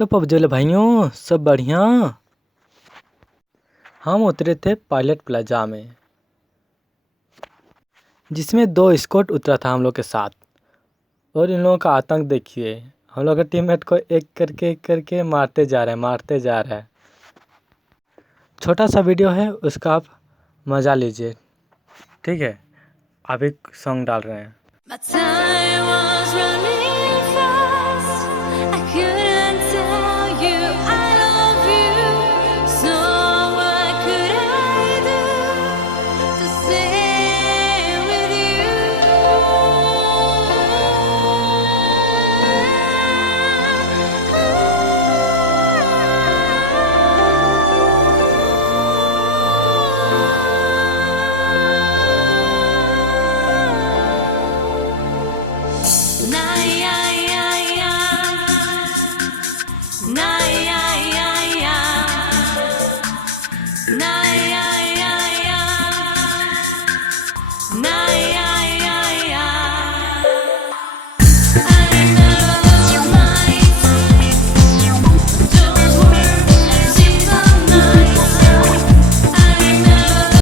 तो पबजी वाले भाइयों सब बढ़िया। हम उतरे थे पायलट प्लाजा में, जिसमें 2 स्क्वाड उतरा था हम लोग के साथ। और इन लोगों का आतंक देखिए, हम लोग के टीममेट को एक करके मारते जा रहे हैं। छोटा सा वीडियो है, उसका आप मज़ा लीजिए, ठीक है। अभी सॉन्ग डाल रहे हैं।